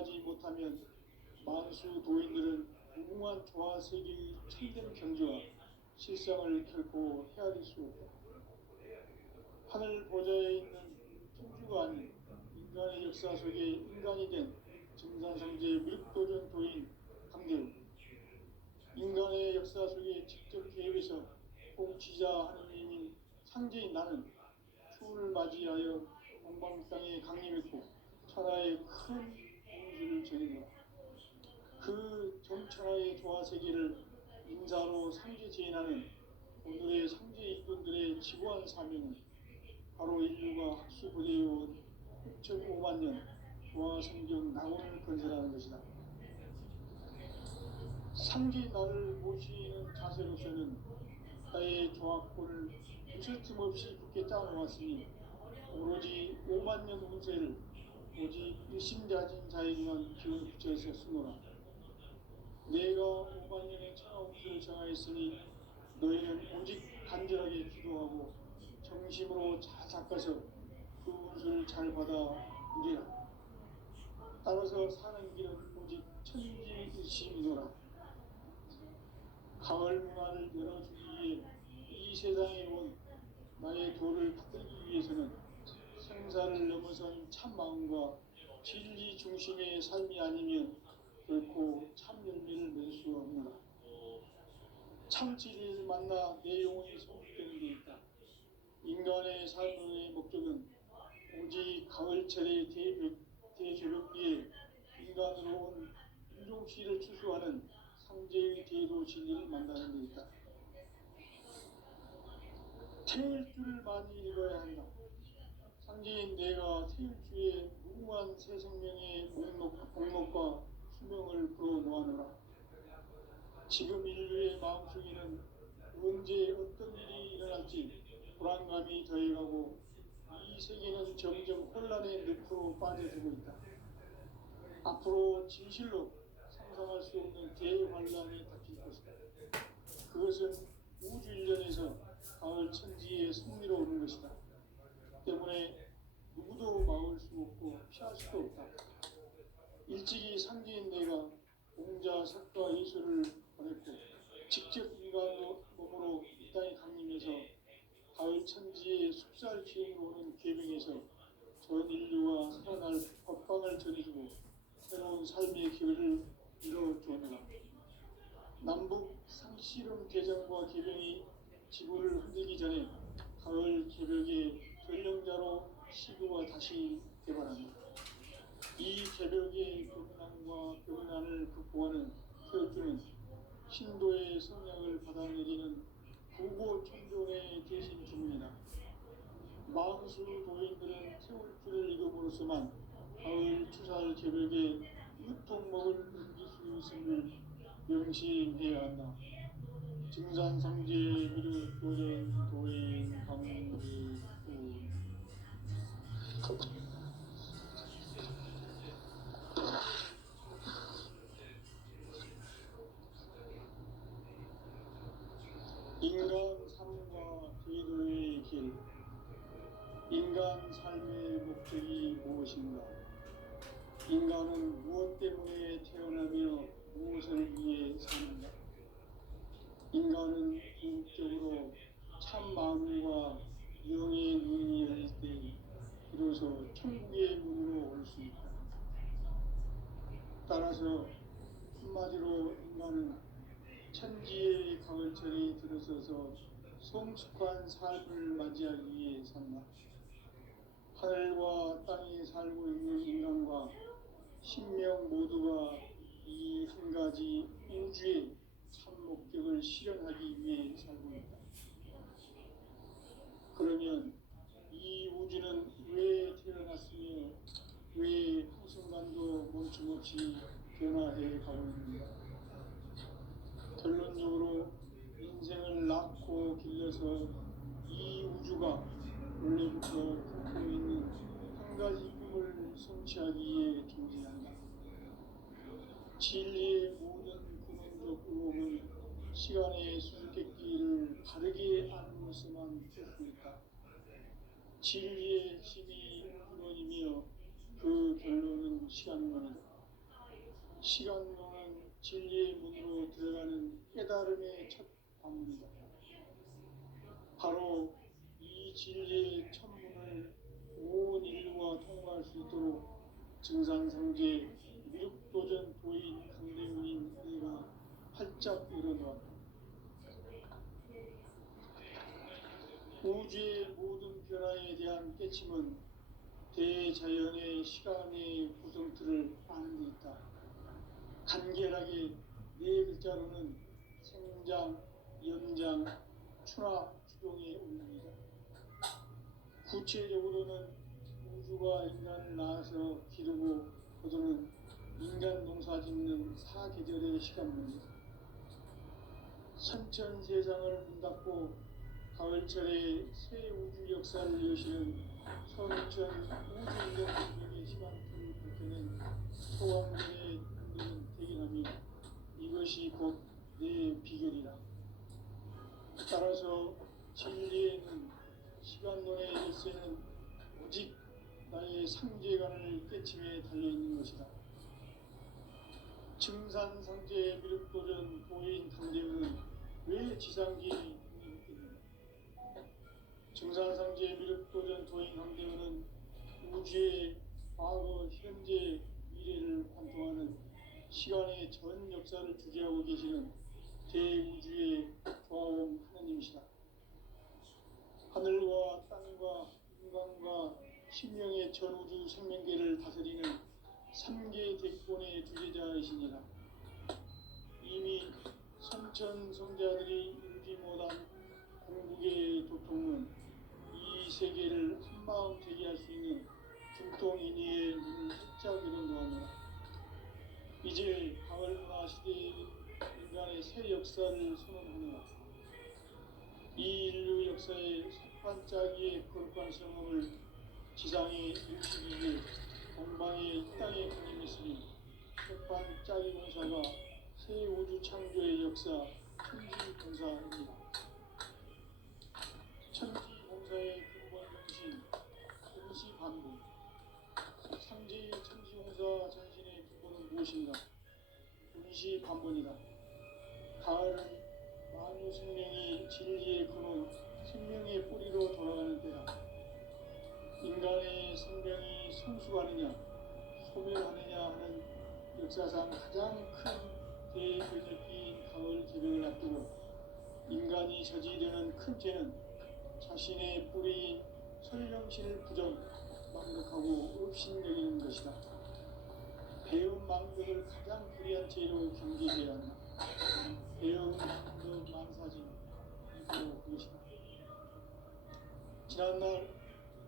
실현하지 못하면 만수 도인들은 무궁한 조화 세계의 참된 경지와 실상을 결코 헤아릴 수 없다. 하늘 보좌에 있는 천주가 아닌 인간의 역사 속에 인간이 된 증산성제 무력도전 도인 강대우, 인간의 역사 속에 직접 개입해서 공치자 하느님인 상제인 나는 추운을 맞이하여 동방 땅에 강림했고 천하의 큰 우주를 전했노라. 그 전천하의 조화 세계를 인사로 상제 제인하는 오늘의 상제 일꾼들의 지구한 사명은 바로 인류가 학수부대해온 6.5만 년 조화 성경 낙원을 건설하는 것이다. 상제 나를 모시는 자세로서는 나의 조합권을 무설짐 없이 굳게 짜놓았으니 오로지 5만 년 운세를 오직 일심자진 자에게만 기운 붙여서 쓰노라. 내가 5만 년의 천하 운수를 정하였으니 너희는 오직 간절하게 기도하고 정심으로 잘 닦아서 그 운수를 잘 받아 누리라. 따라서 사는 길은 오직 천지일심이노라. 가을 문화를 열어주기 위해 이 세상에 온 나의 도를 받들기 위해서는 생사를 넘어선 참 마음과 진리 중심의 삶이 아니면 결코 참 열매를 맺을 수 없노라. 참 진리를 만나 내 영혼이 성숙되는 데 있다. 인간의 삶의 목적은 오직 가을철의 대개벽기에 인간으로 온 인종씨를 추수하는 상제의 대도 진리를 만나는 데 있다. 태일주를 많이 읽어야 한다. 상제인 내가 태일주의 무궁한 새 생명의 목록과 수명을 풀어놓아노라. 지금 인류의 마음속에는 언제 어떤 일이 일어날지 불안감이 더해가고 이 세계는 점점 혼란의 늪으로 빠져들고 있다. 앞으로 진실로 상상할 수 없는 대환란이 닥칠 것이다. 그것은 우주 일련에서 가을 천지의 승리로 오는 것이다. 때문에 누구도 막을 수 없고 피할 수도 없다. 일찍이 상제인 내가 공자, 석가, 예수를 보냈고 직접 인간 몸으로 이 땅에 강림해서 가을 천지의 숲살 기운으로 오는 계명에서 전 인류가 살아날 법방을 전해주고 새로운 삶의 기회를 이뤄주었노라. 남북 상씨름 대장과 계병이 지구를 흔들기 전에 가을 개벽의 전령자로 시구가 다시 개발한다. 이 개벽의 격난과 격난을 극복하는 태엽주는 신도의 성약을 받아내리는 구고천존의 대신 주문이다. 만수 도인들은 태울주를 읽음으로써만 가을 추살 개벽의 유통목을 넘길 수 있음을 명심해야 한다. 증산상제 미륵도전 도인 강의후 인간 삶과 제도의 길. 인간 삶의 목적이 무엇인가? 인간은 무엇 때문에 태어나며 무엇을 위해 사는가? 인간은 궁극적으로 참 마음과 영의 눈이 열릴 때 비로소 천국의 문으로 올 수 있다. 따라서 한마디로 인간은 천지의 가을철이 들어서서 성숙한 삶을 맞이하기 위해 산다. 하늘과 땅에 살고 있는 인간과 신명 모두가 이 한 가지 우주의 참 목적을 실현하기 위해 살고 있다. 그러면 이 우주는 왜 태어났으며 왜 한순간도 멈춤없이 변화해 가고 있는가? 결론적으로 인생을 낳고 길러서 이 우주가 원래부터 품고 있는 한 가지 꿈을 성취하기 위해 존재한다. 진리의 모든 근원적 의혹은 시간의 수수께끼를 바르게 알므로서만 풀 수 있다. 진리의 힘이 근원이며 그 결론은 시간론이다. 시간론은 진리의 문으로 들어가는 깨달음의 첫 방문이다. 바로 이 진리의 천문을 온 인류가 통과할 수 있도록 증산상제 미륵도전 도인 강대문인 내가 활짝 열어놓았다. 우주의 모든 변화에 대한 깨침은 대자연의 시간의 구성틀을 아는 데 있다. 간결하게 네 글자로는 생장, 연장, 추락, 추동의 운명이다. 구체적으로는 우주가 인간을 낳아서 기르고 거두는 인간 농사 짓는 사계절의 시간문이다. 선천 세상을 문닫고 가을철에 새 우주 역사를 여시는 선천 우주 인간의 시간틀을 밝혀낸 소왕전의 흔드는 대기라며 이것이 곧 내 비결이다. 따라서 진리에는 시간론의 열쇠는 오직 나의 상제관을 깨침에 달려있는 것이다. 증산상제 미륵도전 도인 강대문은 왜 지상계에 있겠는가? 증산상제 미륵도전 도인 강대문은 우주의 과거, 현재, 미래를 관통하는 시간의 전 역사를 주재하고 계시는 대우주의 조화원 하나님이시다. 하늘과 땅과 인간과 신명의 전우주 생명계를 다스리는 3개 대권의 주제자이시니라. 이미 선천 성자들이 이루지 못한 궁극의 도통은 이 세계를 한마음 제기할 수 있는 중통인의의 문을 활짝 열어놓았노라. 이제 가을 문화 시대의 인간의 새 역사를 선언하노라. 이 인류 역사의 첫 반짝이의 거룩한 성함을 지상에 일으키기 위해 동방의 이 땅에 군림했으니 첫 반짝이 공사가 새 우주 창조의 역사 천지공사입니다. 천지공사의 근본 정신 임시반복. 상제의 천지공사 전신의 근본은 무엇인가? 임시반복이다. 가을은 만유 생명이 진리의 근원, 생명의 뿌리로 돌아가는 때다. 인간의 생명이 성숙하느냐, 소멸하느냐 하는 역사상 가장 큰 대변혁기인 가을 개벽을 앞두고 인간이 저지르는 큰 죄는 자신의 뿌리인 설명신을 부정, 망각하고 업신여기는 것이다. 배움 망덕을 가장 불의한 죄로 경계해야 한다. 배움 망덕 만사진 이고 그것이다. 지난날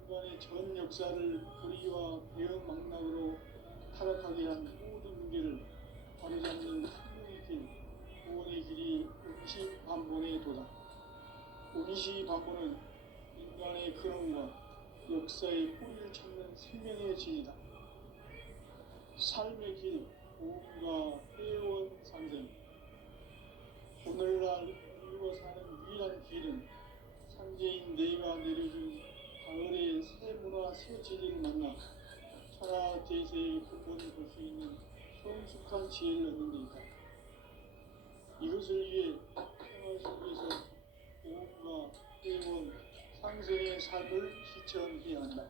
인간의 전 역사를 불의와 배움 망락으로 타락하게 한 모든 문제를 바로잡는 생명의 길, 구원의 길이 임시반본에 도다. 임시반본은 인간의 근원과 역사의 뿌리를 찾는 생명의 진이다. 삶의 길, 보험과 회원 상생. 오늘날 인류가 사는 유일한 길은 상제인 내가 내려준 가을의 새 문화 새 진리를 만나 천하 대세의 근본을 볼 수 있는 성숙한 지혜를 얻는 데 있다. 이것을 위해 생활 속에서 보험과 회원, 상생의 삶을 실천해야 한다.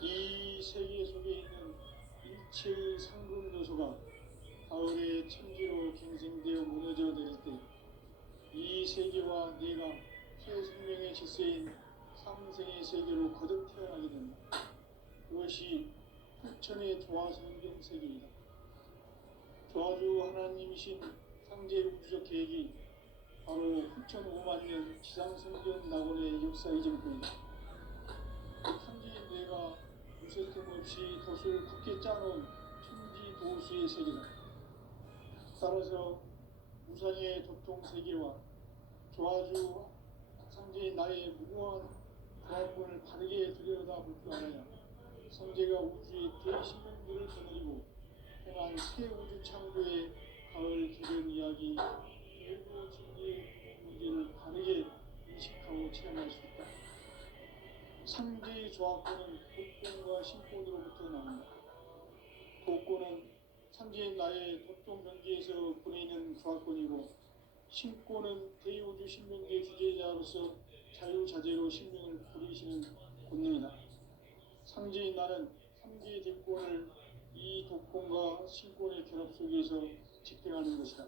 이 세계 속에 있는 일체의 상급 요소가 가을의 천지로 갱생되어 무너져 내릴 때 이 세계와 내가 새 생명의 질서인 상생의 세계로 거듭 태어나게 된다. 그것이 후천의 조화성경 세계이다. 조화주 하나님이신 상제 우주적 계획이 바로 후천 5만년 지상성전 낙원의 역사 이전권이다. 천지인 내가 무쇠 틈 없이 돛을 굳게 짜놓은 천지 도수의 세계다. 따라서 무상의 도통 세계와 조화주 상제인 나의 무궁한 조합권을 바르게 들여다볼 줄 알아야 성제가 우주의 대신명들을 거느리고 행한 새 우주 창조의 가을 개변 이야기 일부 진리의 문제를 바르게 인식하고 체험할 수 있다. 상제의 조합권은 복권과 신권으로부터 나온다. 복권은 상제인 나의 독종 경기에서 보내는 조합권이고, 신권은 대우주 신명계 주제자로서 자유자재로 신명을 부리시는 권능이다. 상제인 나는 3개 대권을 이 독권과 신권의 결합 속에서 집행하는 것이다.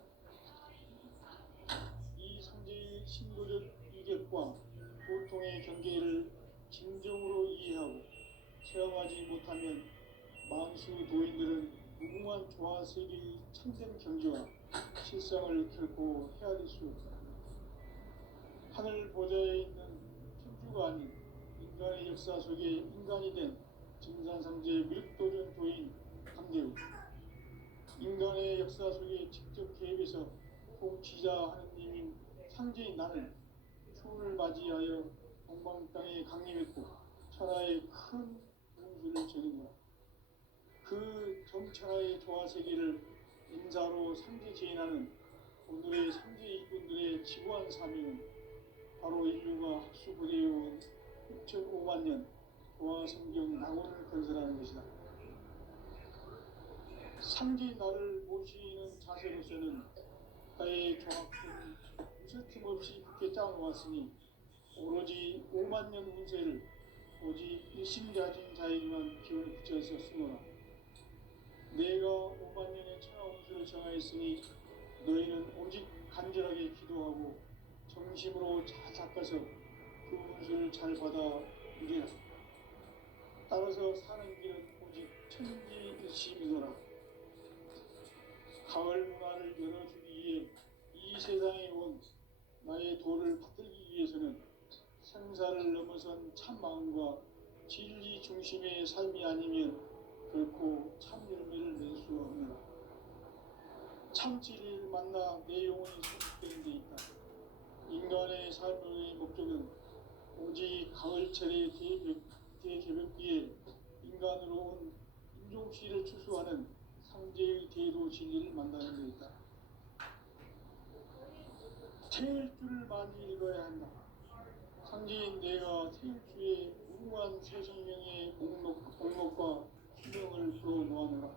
이 상제의 신도적 이격과 보통의 경계를 진정으로 이해하고 체험하지 못하면 만수 도인들은 무궁한 조화세계의 참된 경지와 실상을 결코 헤아릴 수 없다. 하늘 보좌에 있는 천주가 아닌 인간의 역사 속에 인간이 된 증산상제 밀도전 도인 강대우, 인간의 역사 속에 직접 개입해서 통치자 하느님인 상제인 나는 추운을 맞이하여 동방 땅에 강림했고 천하의 큰 운수를 전했노라. 그 정천하의 조화세계를 인사로 상제 제인하는 오늘의 상제 일꾼들의 지구한 사명은 바로 인류가 학수부대해온 6,500만 년 조화성경 낙원을 건설하는 것이다. 상제 나를 모시는 자세로서는 나의 조합은 무서팀 없이 굳게 짜놓았으니 오로지 5만 년 운세를 오직 일심자진 자에게만 기운을 붙여서 쓰노라. 내가 5만 년의 천하 운수를 정하였으니 너희는 오직 간절하게 기도하고 정심으로 잘 닦아서 그 운수를 잘 받아 누리라. 따라서 사는 길은 오직 천지일심이노라. 가을 문화를 열어주기 위해 이 세상에 온 나의 도를 받들기 위해서는 생사를 넘어선 참 마음과 진리 중심의 삶이 아니면 결코 참 열매를 낼 수 없느라. 참 진리를 만나 내 영혼이 소집되는 데 있다. 인간의 삶의 목적은 오직 가을철의 대개벽기에 인간으로 온 인종씨를 추수하는 상제의 대도 진리를 만나는 데 있다. 태일주를 많이 읽어야 한다. 상제인 내가 태일주의 무궁한 새 생명의 목록과 수명을 풀어놓아노라.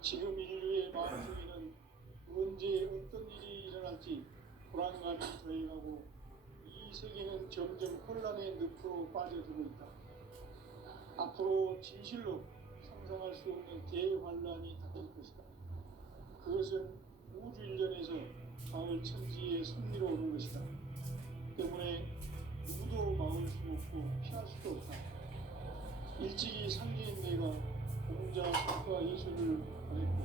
지금 인류의 마음속에는 언제 어떤 일이 일어날지 불안감이 더해가고 이 세계는 점점 혼란의 늪으로 빠져들고 있다. 앞으로 진실로 상상할 수 없는 대환란이 닥칠 것이다. 그것은 우주 일련에서 가을 천지의 섭리로 오는 것이다. 때문에 누구도 막을 수 없고 피할 수도 없다. 일찍이 상제인 내가 공자 석과 예술을 보냈고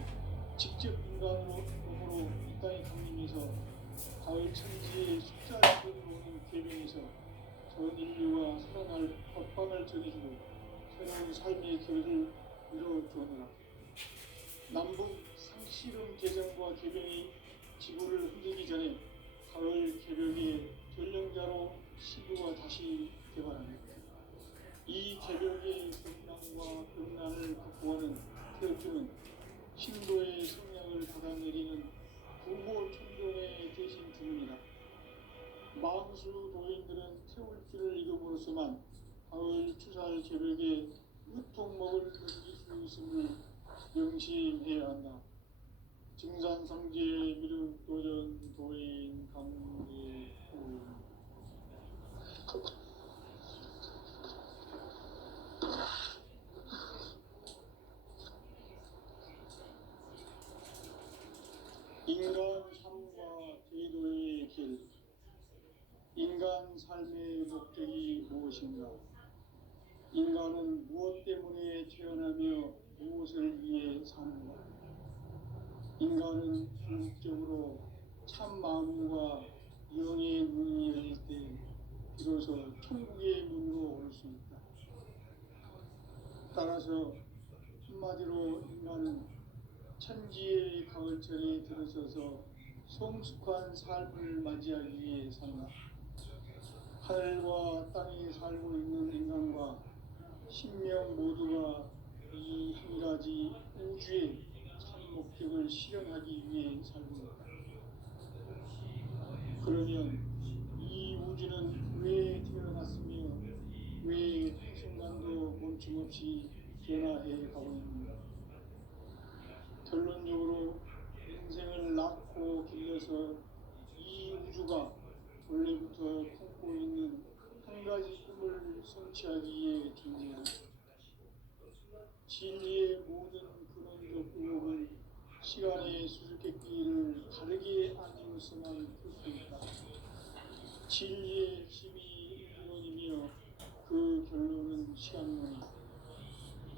직접 인간으로 몸으로 이 땅에 강림해서 가을 천지의 숫자를 오는 궤변에서 전 인류가 살아날 법방을 전해주고 새로운 삶의 길을 이뤄주느라. 남북 상씨름 개정과 개병이 지구를 흔들기 전에 가을 개벽의 전령자로 시구가 다시 개발합니다. 이 개벽의 경랑과 병난을 극복하는 태엽주는 신도의 성량을 받아내리는 부모 천존의 대신 주문이다. 만수 도인들은 태울주를 읽음으로써만 가을 추살 개벽의 으통먹을 넘길 수 있음을 명심해야 한다. 증산상제 미륵도전 도인 강대우. 인간 삶과 제도의 길. 인간 삶의 목적이 무엇인가? 인간은 무엇 때문에 태어나며 무엇을 위해 사는가? 인간은 궁극적으로 참 마음과 영의 문이 열릴 때 비로소 천국의 문으로 올 수 있다. 따라서 한마디로 인간은 천지의 가을철에 들어서서 성숙한 삶을 맞이하기 위해 산다. 하늘과 땅에 살고 있는 인간과 신명 모두가 이 한 가지 우주의 참 목적을 실현하기 위해 살고 있다. 그러면 이 우주는 왜 태어났으며 왜 한순간도 멈춤없이 변화해 가고 있는가? 결론적으로 인생을 낳고 길러서 이 우주가 원래부터 품고 있는 한 가지 꿈을 성취하기 위해 존재한다. 진리의 모든 근원적 의혹은 시간의 수수께끼를 다르게 아니면서만 풀 수 있다. 진리의 힘이 이론이며 그 결론은 시간론이다.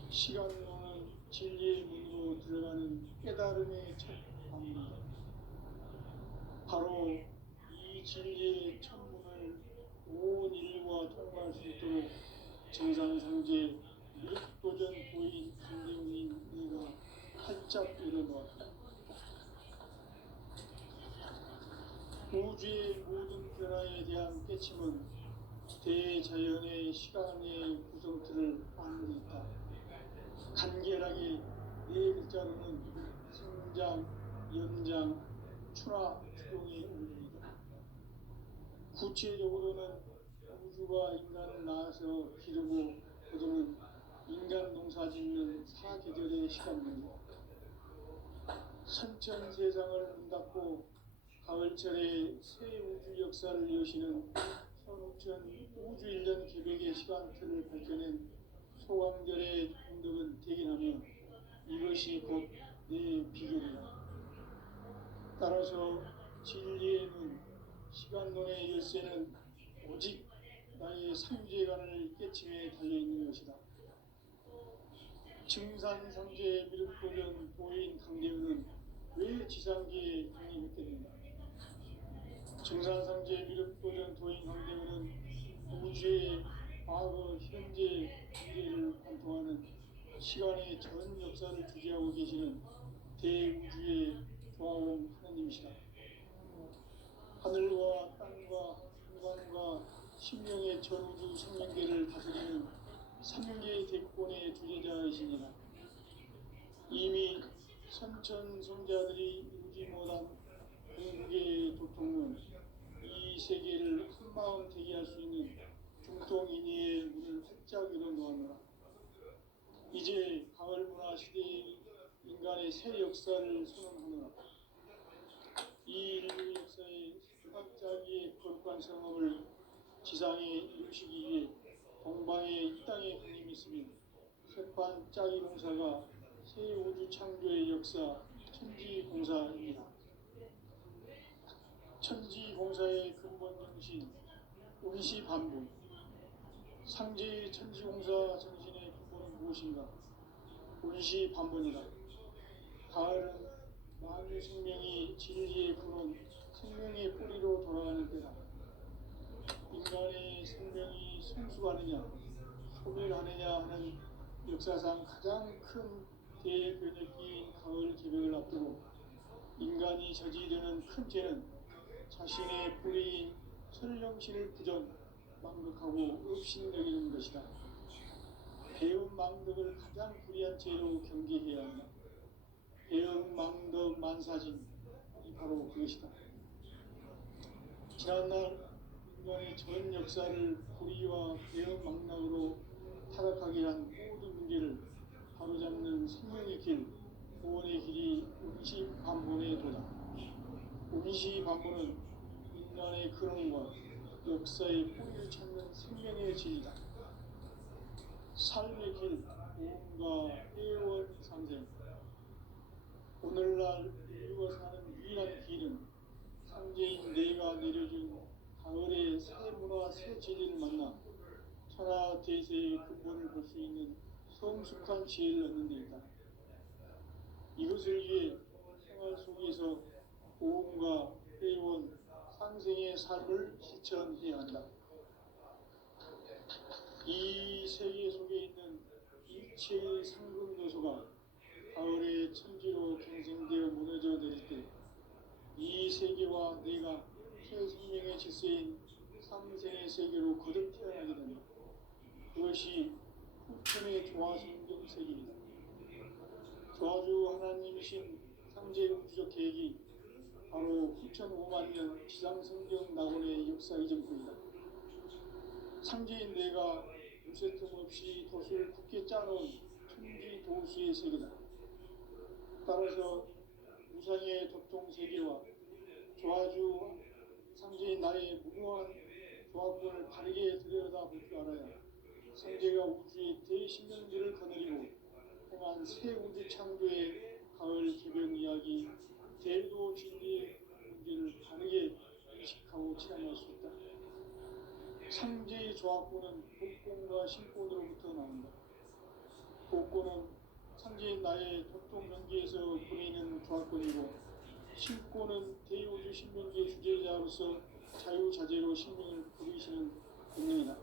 시간론은 진리의 문으로 들어가는 깨달음의 첫 방문이다. 바로 이 진리의 천문을 온 인류가 통과할 수 있도록 정상상제 미륵도전 보인 강대웅인 내가 활짝 열어놓았다. 우주의 모든 변화에 대한 깨침은 대자연의 시간의 구성틀을 아는 데 있다. 간결하게 네 글자로는 성장, 연장, 추나 추동의 원리이다. 구체적으로는 우주가 인간을 낳아서 기르고 거두는 인간 농사 짓는 사계절의 시간입니다. 선천 세상을 문닫고 가을철에 새 우주 역사를 여시는 선우천 우주 1년 계획의 시간틀을 밝혀낸 소강절의 공덕은 대긴하며 이것이 곧 내 비결이다. 따라서 진리의 눈, 시간론의 열쇠는 오직 나의 상제관을 깨침에 달려있는 것이다. 증산상제 미륵도전 보인 강대우는 왜 지상계에 강림했겠는가? 증산상제 미륵도전 도인 강대우는 우주의 과거, 현재, 미래를 관통하는 시간의 전 역사를 주재하고 계시는 대우주의 조화원 하나님이시다. 하늘과 땅과 인간과 신명의 전우주 생명계를 다스리는 삼계의 대권의 주재자이시니라. 이미 선천성자들이 이루지 못한 공국의 도통론, 이 세계를 한마음 되게 할 수 있는 중통인의의 문을 활짝 열어놓았노라. 이제 가을문화 시대의 인간의 새 역사를 선언하노라. 이 인류 역사의 수학자기의 거룩한 성업을 지상에 이루시기 위해 동방의 이 땅에 강림했으며 쇠판 짜기 공사가 새 우주 창조의 역사 천지공사입니다. 천지공사의 근본 정신 운시반분. 상제의 천지공사 정신의 근본은 무엇인가? 운시반분이다. 가을은 만유 생명이 진리의 근원, 생명의 뿌리로 돌아가는 때다. 인간의 생명이 성숙하느냐, 소멸하느냐 하는 역사상 가장 큰 대변혁기인 가을 개벽을 앞두고 인간이 저지르는 큰 죄는 자신의 뿌리인 설령신을 부정, 망극하고 업신여기는 것이다. 배운 망덕을 가장 불의한 죄로 경계해야 한다. 배운 망덕 만사진이 바로 그것이다. 지난날 인간의 전 역사를 불의와 배운 망락으로 타락하게 한 모든 문제를 바로잡는 생명의 길, 구원의 길이 운시반본의 도다. 운시반본은 인간의 근원과 역사의 뿌리를 찾는 생명의 진리다. 삶의 길, 무언가 회원 상생. 오늘날 인류가 사는 유일한 길은 상제인 내가 내려준 가을의 새 문화, 새 진리를 만나 천하 대세의 근본을 볼 수 있는 성숙한 지혜를 얻는 데 있다. 이것을 위해 생활 속에서 보험과 회원, 상생의 삶을 실천해야 한다. 이 세계 속에 있는 일체의 상금 요소가 가을의 천지로 경생되어 무너져 내릴 때 이 세계와 내가 새 생명의 질서인 상생의 세계로 거듭 태어나게 된다. 그것이 후천의 조화성경 세계이다. 조화주 하나님이신 상제 우주적 계획이 바로 후천 5만 년 지상성경 낙원의 역사 이전뿐이다. 상제인 내가 무쇠틈 없이 돛을 굳게 짜놓은 천지 도수의 세계다. 따라서 우상의 도통 세계와 조화주 상제인 나의 무궁한 조합권을 바르게 들여다볼 줄 알아야 상제가 우주의 대신명들을 거느리고 행한 새 우주 창조의 가을 개변 이야기 대도 진리의 문제를 바르게 인식하고 체험할 수 있다. 상제의 조합권은 복권과 신권으로부터 나온다. 복권은 상제인 나의 도통 명계에서 보이는 조합권이고 신권은 대우주 신명기의 주제자로서 자유자재로 신명을 부르시는 본능이다.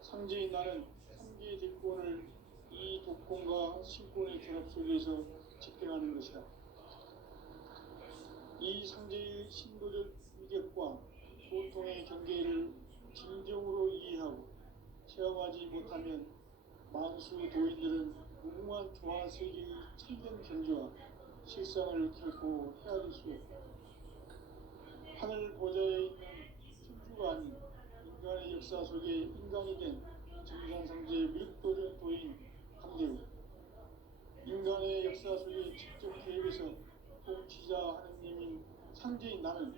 상제인 나는 3개의 대권을 이 독권과 신권의 결합 속에서 집행하는 것이다. 이 상제의 신도적 위력과 고통의 경계를 진정으로 이해하고 체험하지 못하면 만수 도인들은 무궁한 조화세계의 참된 경지와 실상을 결코 헤아릴 수 없다. 하늘 보좌에 있는 천주가 아닌 인간의 역사 속에 인간이 된 정산상제의 밀도적 도인 강대우, 인간의 역사 속에 직접 개입해서 통치자 하느님인 상제인 나는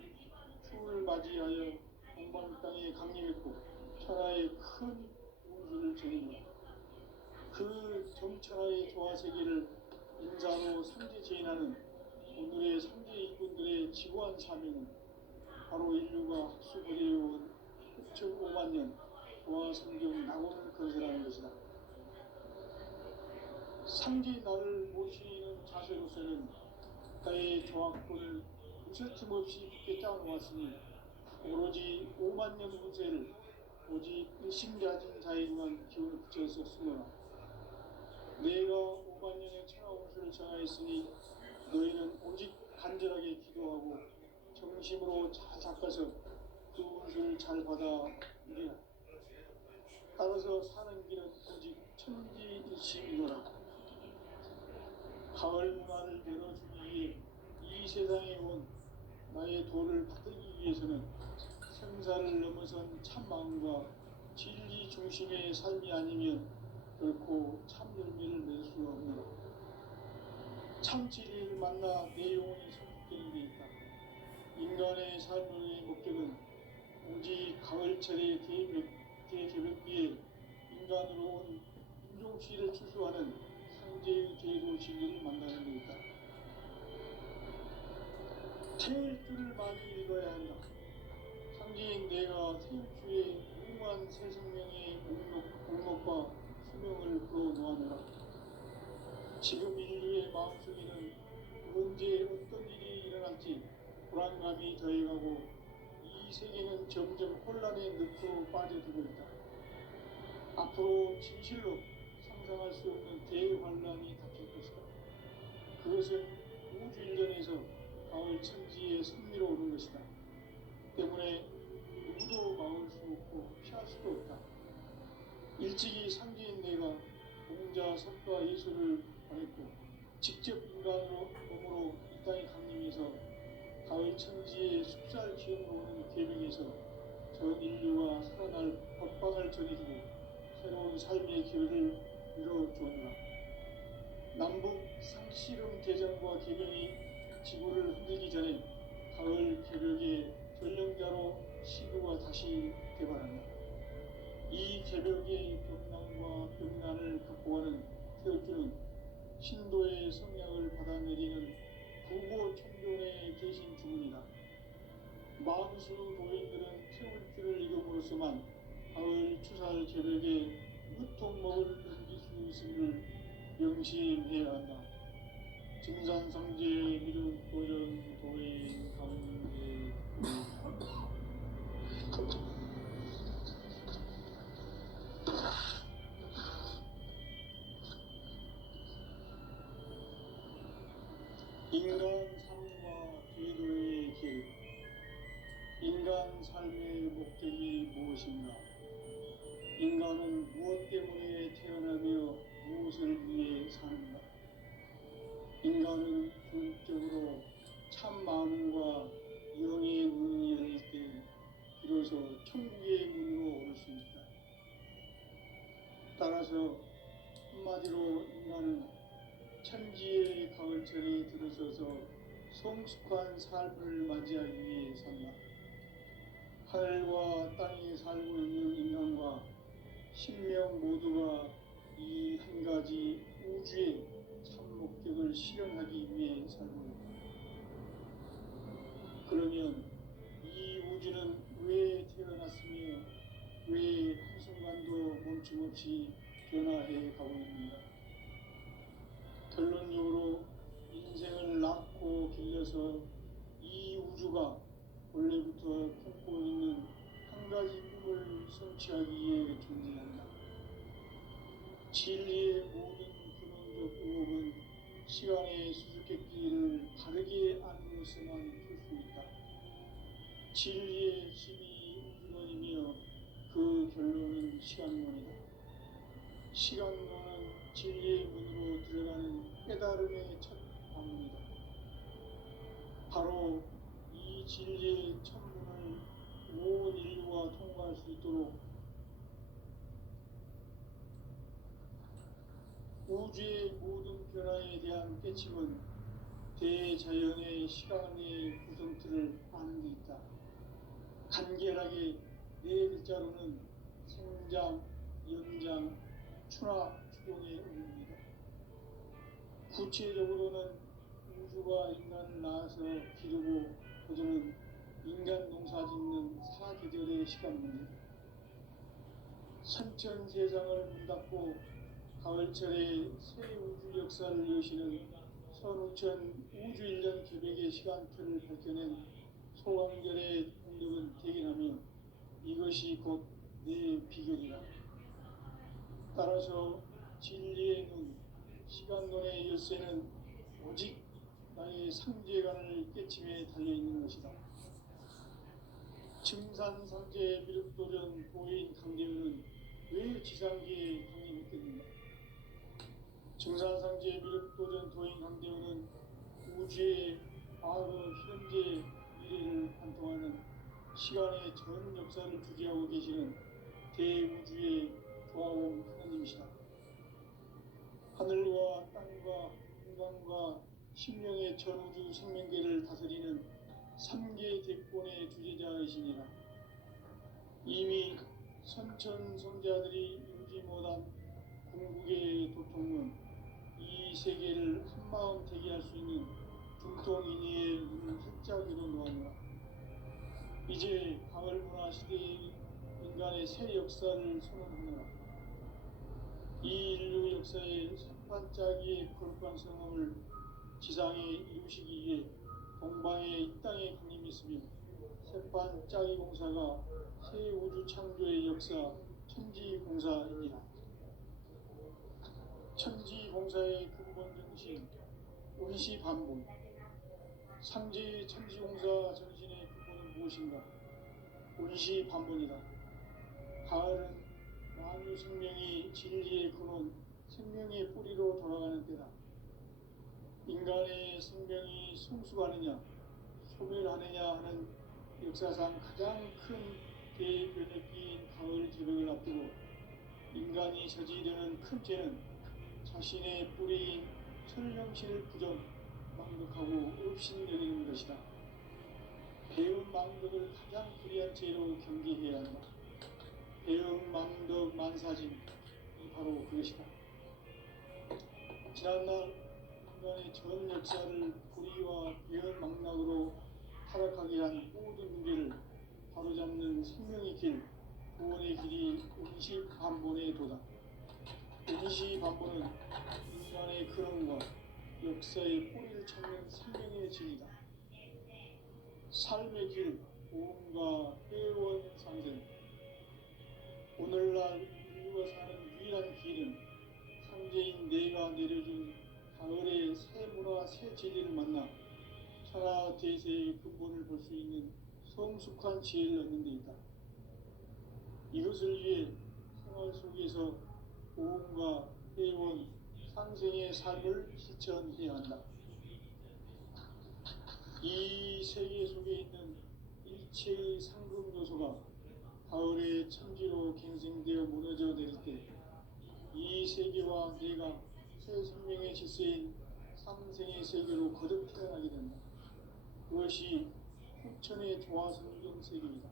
추을 맞이하여 동방 땅에 강림했고 천하의 큰 운수를 전했다. 그 정천하의 조화세계를 인사로 상제 제인하는 오늘의 상제 인군들의 지고한 사명은 바로 인류가 학수부리해온 6,5만 년 조화성경 낙원을 건설하는 것이다. 상제인 나를 모시는 자세로서는 나의 조합권을 무쇠틈 없이 굳게 짜놓았으니 오로지 5만 년 운세를 오직 일심가진 자에게만 기운을 붙여서 쓰노라. 내가 5만 년의 천하 운수를 정하였으니 너희는 오직 간절하게 기도하고 정심으로 잘 닦아서 그 운수를 잘 받아 이리라. 따라서 사는 길은 오직 천지일심이노라. 가을 문화를 열어주기 위해 이 세상에 온 나의 도를 받들기 위해서는 생사를 넘어선 참 마음과 진리 중심의 삶이 아니면 결코 참 열매를 맺을 수 없노라. 참 진리를 만나 내 영혼이 성숙되는 데 있다. 인간의 삶의 목적은 오직 가을철의 대개벽기에 인간으로 온 인종치를 추수하는 상제의 제도 진리를 만나는 데 있다. 태일주를 많이 읽어야 한다. 상제인 내가 태일주의 무궁한 새 생명의 목록과 수명을 불어놓아내라. 지금 인류의 마음속에는 언제 어떤 일이 일어날지 불안감이 더해가고 이 세계는 점점 혼란의 늪으로 빠져들고 있다. 앞으로 진실로 상상할 수 없는 대환란이 닥칠 것이다. 그것은 우주 일전에서 가을 천지의 승리로 오는 것이다. 때문에 누구도 막을 수 없고 피할 수도 없다. 일찍이 상제인 내가 공자, 석가, 예수를 보냈고 직접 인간으로 몸으로 이 땅에 강림해서 가을 천지의 숲살 기운으로 오는 계명에서 전 인류가 살아날 법방을 전해주고 새로운 삶의 기회를 이뤄주었노라. 남북 상씨름 대전과 계명이 지구를 흔들기 전에 가을 개벽의 전령자로 시구가 다시 개발한다. 이 개벽의 벽난과 벽난을 극복하는 태엽주는 신도의 성량을 받아내리는 부고 청존에 계신 주문이다. 만수 도인들은 태울주를 읽음으로써만 가을 추살 개벽에 무통목을 넘길 수 있음을 명심해야 한다. 증산상제 미륵 도전 도인 강제 인간 삶과 제도의 길. 인간 삶의 목적이 무엇인가? 인간은 무엇 때문에 태어나며 무엇을 위해 사는가? 인간은 궁극적으로 참 마음과 영의 문이 열릴 때 비로소 천국의 문으로 올 수 있다. 따라서 한마디로 인간은 천지의 가을철이 들어서서 성숙한 삶을 맞이하기 위해 산다. 하늘과 땅에 살고 있는 인간과 신명 모두가 이 한 가지 우주의 참 목적을 실현하기 위해 살고 있다. 그러면 이 우주는 왜 태어났으며 왜 한순간도 멈춤없이 변화해 가고 있는가? 결론적으로 인생을 낳고 길러서 이 우주가 원래부터 품고 있는 한 가지 꿈을 성취하기 위해 존재한다. 진리의 모든 근원적 의혹은 시간의 수수께끼를 바르게 알고서만 풀 수 있다. 진리의 힘이 우주론이며 그 결론은 시간론이다. 시간론은 진리의 문으로 들어가는 깨달음의 첫 방문이다. 바로 이 진리의 첫 문을 온 인류가 통과할 수 있도록 우주의 모든 변화에 대한 깨침은 대자연의 시간의 구성틀을 아는 데 있다. 간결하게 네 글자로는 생장, 연장, 추락, 추동의 의미입니다. 구체적으로는 우주가 인간을 낳아서 기르고 거두는 인간 농사 짓는 사계절의 시간입니다. 선천 세상을 문 닫고 가을철에 새 우주 역사를 여시는 선우천 우주 1년 계획의 시간표를 밝혀낸 소강절의 공덕은 대견하며 이것이 곧 내 비결이라. 따라서 진리의 눈, 시간론의 열쇠는 오직 나의 상제관을 깨침에 달려있는 것이다. 증산상제 미륵도전 도인 강대우는 왜 지상계에 강림했겠는가? 증산상제 미륵도전 도인 강대우는 우주의 과거, 현재, 미래를 관통하는 시간의 전 역사를 주재하고 계시는 대우주의 조화원 하나님이시다. 하늘과 땅과 인간과 심령의 전우주 생명계를 다스리는 3계 대권의 주제자이시니라. 이미 선천성자들이 이루지 못한 궁극의 도통은 이 세계를 한마음 되게 할 수 있는 중통인의의 눈을 활짝 열어놓았노라. 이제 가을 문화 시대의 인간의 새 역사를 선언하노라. 이 인류 역사의 산반짜기의 거룩한 성함을 지상에 이루시기 위해 동방에 이 땅에 강림했으며 새반짜기 공사가 새 우주 창조의 역사 천지공사이니라. 천지공사의 근본 정신 원시반본. 상제 천지공사 정신의 근본은 무엇인가? 원시반본이다. 가을은 만유 생명이 진리의 근원, 생명의 뿌리로 돌아가는 때다. 인간의 생명이 성숙하느냐, 소멸하느냐 하는 역사상 가장 큰 대변혁기인 가을 제벽을 앞두고 인간이 저지르는 큰 죄는 자신의 뿌리인 천령신을 부정, 망덕하고 업신여기는 것이다. 배음 망덕을 가장 불의한 죄로 경계해야 한다. 배음 망덕 만사진이 바로 그것이다. 지난날 인간의 전 역사를 불의와 배은 망락으로 타락하게 한 모든 문제를 바로잡는 생명의 길, 구원의 길이 원시반본의 도다. 원시반본은 인간의 근원과 역사의 뿌리를 찾는 생명의 진이다. 삶의 길, 보험과 회원 상생. 오늘날 인류가 사는 유일한 길은 상제인 내가 내려준 가을의 새 문화, 새 진리를 만나 천하 대세의 근본을 볼 수 있는 성숙한 지혜를 얻는 데 있다. 이것을 위해 생활 속에서 보험과 회원, 상생의 삶을 실천해야 한다. 이 세계 속에 있는 일체의 상금 요소가 가을의 천지로 갱생되어 무너져 내릴 때 이 세계와 내가 새 생명의 질서인 삼생의 세계로 거듭 태어나게 된다. 그것이 후천의 조화성경 세계이다.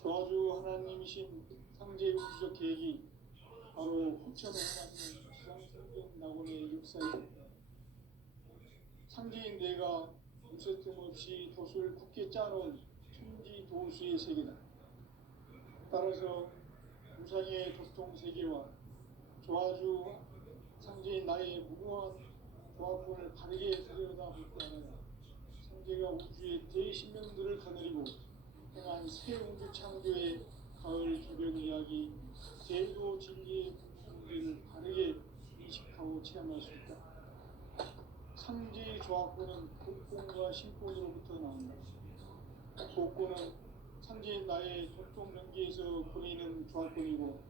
조화주 하나님이신 상제 우주적 계획이 바로 후천 5만 년 지상성경 낙원의 역사이다. 상제인 내가 무쇠뜸 없이 돛을 굳게 짜놓은 천지 도수의 세계다. 따라서 우상의 도통 세계와 조화주 상제인 나의 무궁한 조화권을 바르게 들여다볼 때는 상제가 우주의 대신명들을 거느리고 행한 새 우주 창조의 가을 개벽 이야기, 제도 진리의 분위기를 바르게 인식하고 체험할 수 있다. 상제의 조화권은 복권과 신권으로부터 나온다. 복권은 상제인 나의 도통 경계에서 보내는 조화권이고,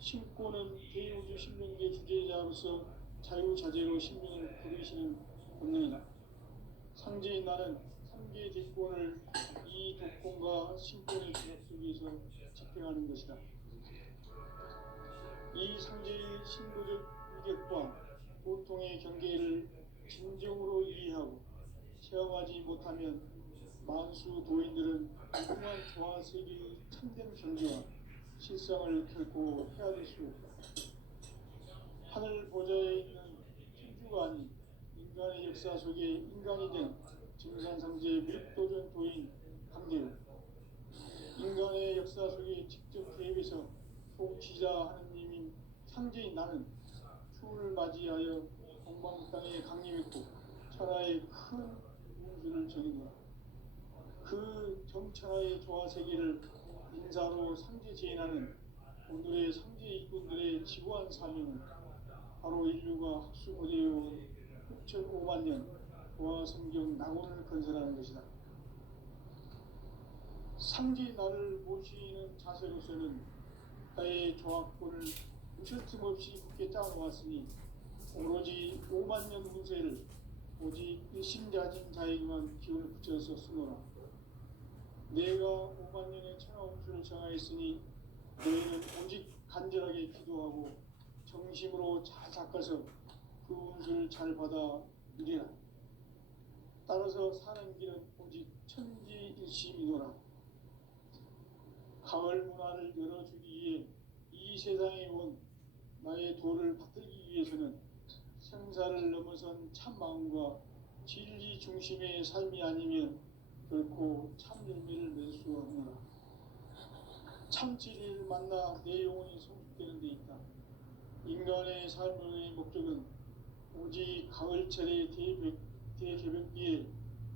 신권은 대우주 신명계 주제자로서 자유자재로 신명을 부르시는 본능이다. 상제인 나는 3개의 대권을 이 독권과 신권의 조합 속에서 집행하는 것이다. 이 상제의 신도적 위격과 고통의 경계를 진정으로 이해하고 체험하지 못하면 만수 도인들은 무궁한 조화 세계의 참된 경지와 실상을 결코 헤아릴 수 없다. 하늘 보좌에 있는 천주가 아닌 인간의 역사 속에 인간이 된 증산상제 밀도전 도인 강대우, 인간의 역사 속에 직접 개입해서 통치자 하느님인 상제인 나는 추을 맞이하여 동방 땅에 강림했고 천하의 큰 운수를 전인다. 그 정천하의 조화 세계를 인사로 상제 제인하는 오늘의 상제 일꾼들의 지구한 사명은 바로 인류가 학수고대해온 6,5만 년 조화 성경 낙원을 건설하는 것이다. 상제 나를 모시는 자세로서는 나의 조화권을 무슨 틈 없이 굳게 짜놓았으니 오로지 5만 년 운세를 오직 일심자진 자에게만 기운을 붙여서 쓰노라. 내가 5만 년의 천하 운수를 정하였으니 너희는 오직 간절하게 기도하고 정심으로 잘 닦아서 그 운수를 잘 받아 누리라. 따라서 사는 길은 오직 천지일심이노라. 가을 문화를 열어주기 위해 이 세상에 온 나의 도를 받들기 위해서는 생사를 넘어선 참 마음과 진리 중심의 삶이 아니면 결코 참 열매를 맺을 수 없노라. 참 진리를 만나 내 영혼이 성숙되는 데 있다. 인간의 삶의 목적은 오직 가을철의 대개벽기에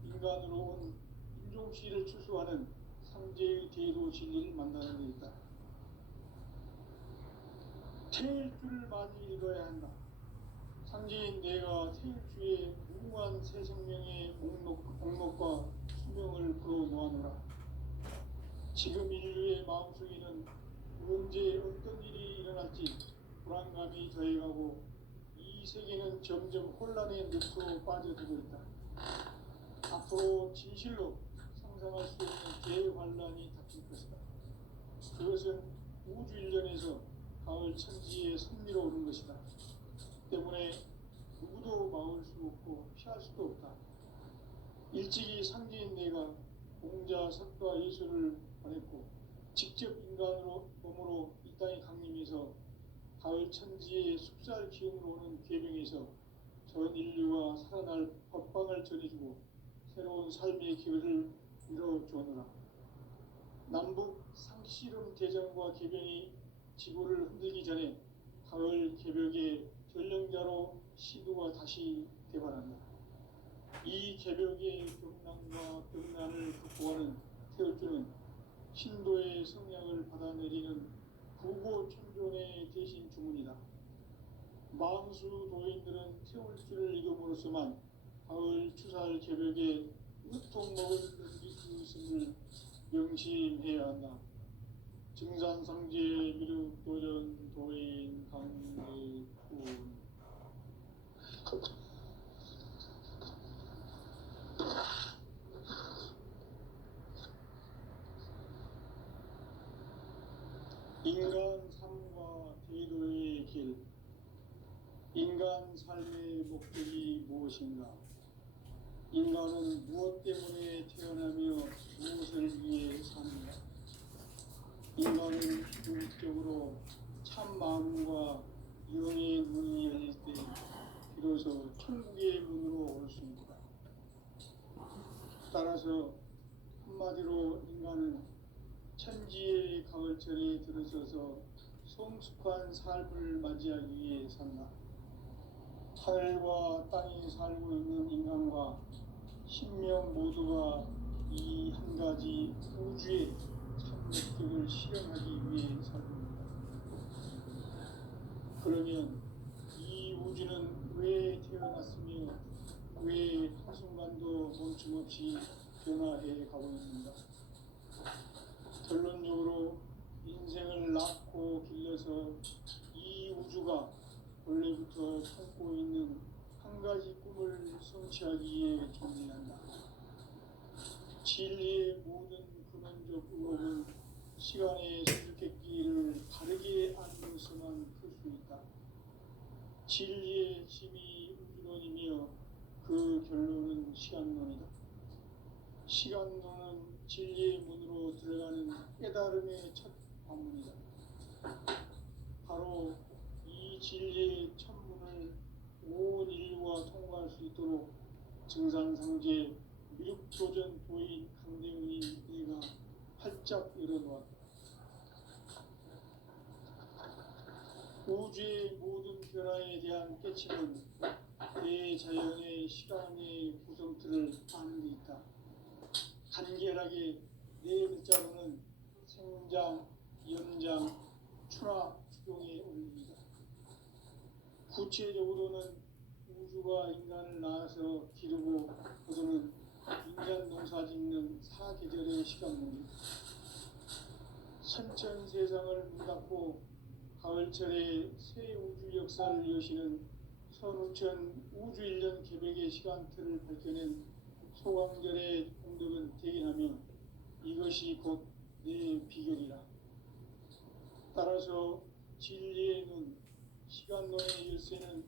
인간으로 온 인종시를 추수하는 상제의 대도 진리를 만나는 데 있다. 태일주를 많이 읽어야 한다. 상제인 내가 태일주의 무궁한 새 생명의 목록과 수명을 풀어놓아노라. 지금 인류의 마음속에는 언제 어떤 일이 일어날지 불안감이 더해가고 이 세계는 점점 혼란의 늪으로 빠져들고 있다. 앞으로 진실로 상상할 수 없는 대환란이 닥칠 것이다. 그것은 우주 일련에서 가을 천지에 선미로 오는 것이다. 때문에 누구도 막을 수 없고 피할 수도 없다. 일찍이 상제인 내가 공자, 석가, 예수를 보냈고 직접 인간으로 몸으로 이 땅에 강림해서 가을 천지의 숲살 기운으로 오는 계명에서 전 인류가 살아날 법방을 전해주고 새로운 삶의 기회를 이뤄주노라. 남북 상씨름 대전과 개병이 지구를 흔들기 전에 가을 개벽의 전령자로 시도가 다시 개발한다. 이 개벽의 병난과 병난을 극복하는 태울주는 신도의 성량을 받아내리는 부고천존의 대신 주문이다. 만수 도인들은 태울주를 읽음으로써만 가을 추살 개벽에 으통 먹을 것을 명심해야 한다. 증산상제 미륵도전 도인 강대군. 인간 삶과 제도의 길. 인간 삶의 목적이 무엇인가? 인간은 무엇 때문에 태어나며 무엇을 위해 사는가? 인간은 궁극적으로 참 마음과 영의 문이 열릴 때 비로소 천국의 문으로 올 수 있다. 따라서 한마디로 인간은 천지의 가을철에 들어서서 성숙한 삶을 맞이하기 위해 산다. 하늘과 땅에 살고 있는 인간과 신명 모두가 이 한 가지 우주의 참 목적을 실현하기 위해 살입니다. 그러면 이 우주는 왜 태어났으며 왜 한순간도 멈춤없이 변화해 가고 있는가? 결론적으로 인생을 낳고 길러서 이 우주가 원래부터 품고 있는 한 가지 꿈을 성취하기 위해 존재한다. 진리의 모든 근원적 의혹은 시간의 수수께끼를 바르게 알면서만 풀 수 있다. 진리의 힘이 우주론이며 그 결론은 시간론이다. 시간론은 진리의 문으로 들어가는 깨달음의 첫 관문이다. 바로 이 진리의 천문을 온 인류가 통과할 수 있도록 증산상제 미륵도전 도인 강대훈이 내가 활짝 열어놓았다. 우주의 모든 변화에 대한 깨침은 대자연의 시간의 구성틀을 아는 데 있다. 간결하게 네 글자로는 생장, 연장, 추나 추동에 올립니다. 구체적으로는 우주가 인간을 낳아서 기르고 거두는 인간 농사 짓는 사계절의 시간입니다. 선천세상을 문 닫고 가을철에 새 우주 역사를 여시는 선우천 우주일년 개백의 시간틀을 밝혀낸 소강절의 공덕은 대견하며 이것이 곧 내 비결이라. 따라서 진리의 눈, 시간론의 열쇠는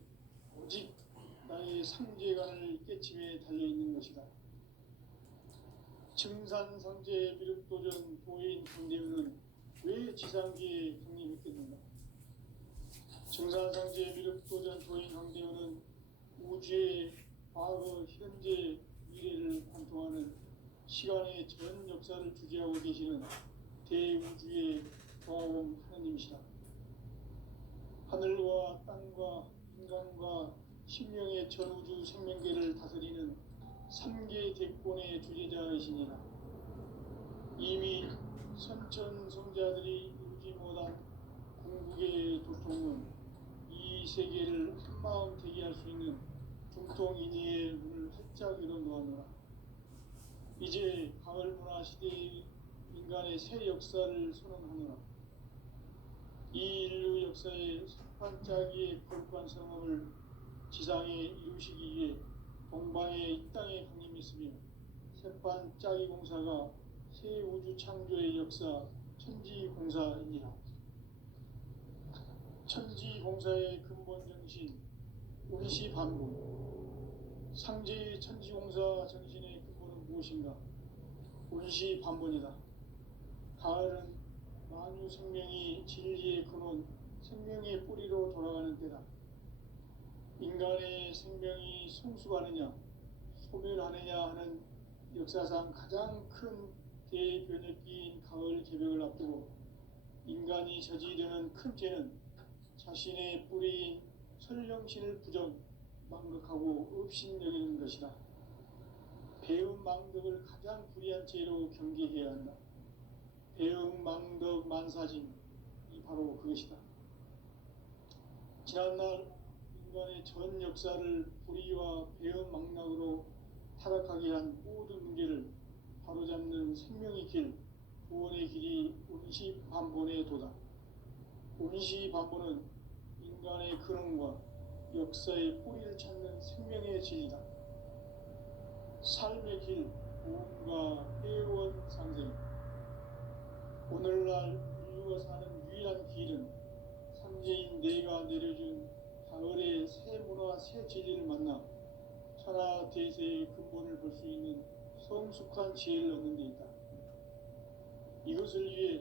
오직 나의 상제관을 깨침에 달려있는 것이다. 증산상제 미륵도전 도인 강대훈은 왜 지상기에 강림했겠는가? 증산상제 미륵도전 도인 강대훈은 우주의 과거, 현재, 미래를 관통하는 시간의 전 역사를 주재하고 계시는 대우주의 과원 하느님이시다. 하늘과 땅과 인간과 신명의 전우주 생명계를 다스리는 3개 대권의 주재자이시니라. 이미 선천성자들이 이루지 못한 궁극의 도통은 이 세계를 한마음 되게 할 수 있는 중통인의의 문을 활짝 열어놓았노라. 이제 가을 문화 시대의 인간의 새 역사를 선언하노라. 이 인류 역사의 석판짜기의 거룩한 성업을 지상에 이루시기 위해 동방의 이 땅에 강림했으며 새판짜기 공사가 새 우주 창조의 역사 천지공사이니라. 천지공사의 근본 정신 운시반본. 상제의 천지공사 정신의 근본은 무엇인가? 운시반본이다. 가을은 만유 생명이 진리의 근원, 생명의 뿌리로 돌아가는 때다. 인간의 생명이 성숙하느냐, 소멸하느냐 하는 역사상 가장 큰 대변혁기인 가을 개벽을 앞두고 인간이 저지르는 큰 죄는 자신의 뿌리인 설령신을 부정, 망극하고 업신여기는 것이다. 배움 망덕을 가장 불의한 죄로 경계해야 한다. 배움 망덕 만사짐이 바로 그것이다. 지난날 인간의 전 역사를 불의와 배움 망락으로 타락하게 한 모든 문제를 바로잡는 생명의 길, 구원의 길이 운시반본의 도다. 운시반본은 인간의 근원과 역사의 뿌리를 찾는 생명의 진리다. 삶의 길, 구원과 회원 상생. 오늘날 인류가 사는 유일한 길은 삼재인 내가 내려준 가을의 새 문화, 새 진리를 만나 하나 대세의 근본을 볼 수 있는 성숙한 지혜를 얻는 데 있다. 이것을 위해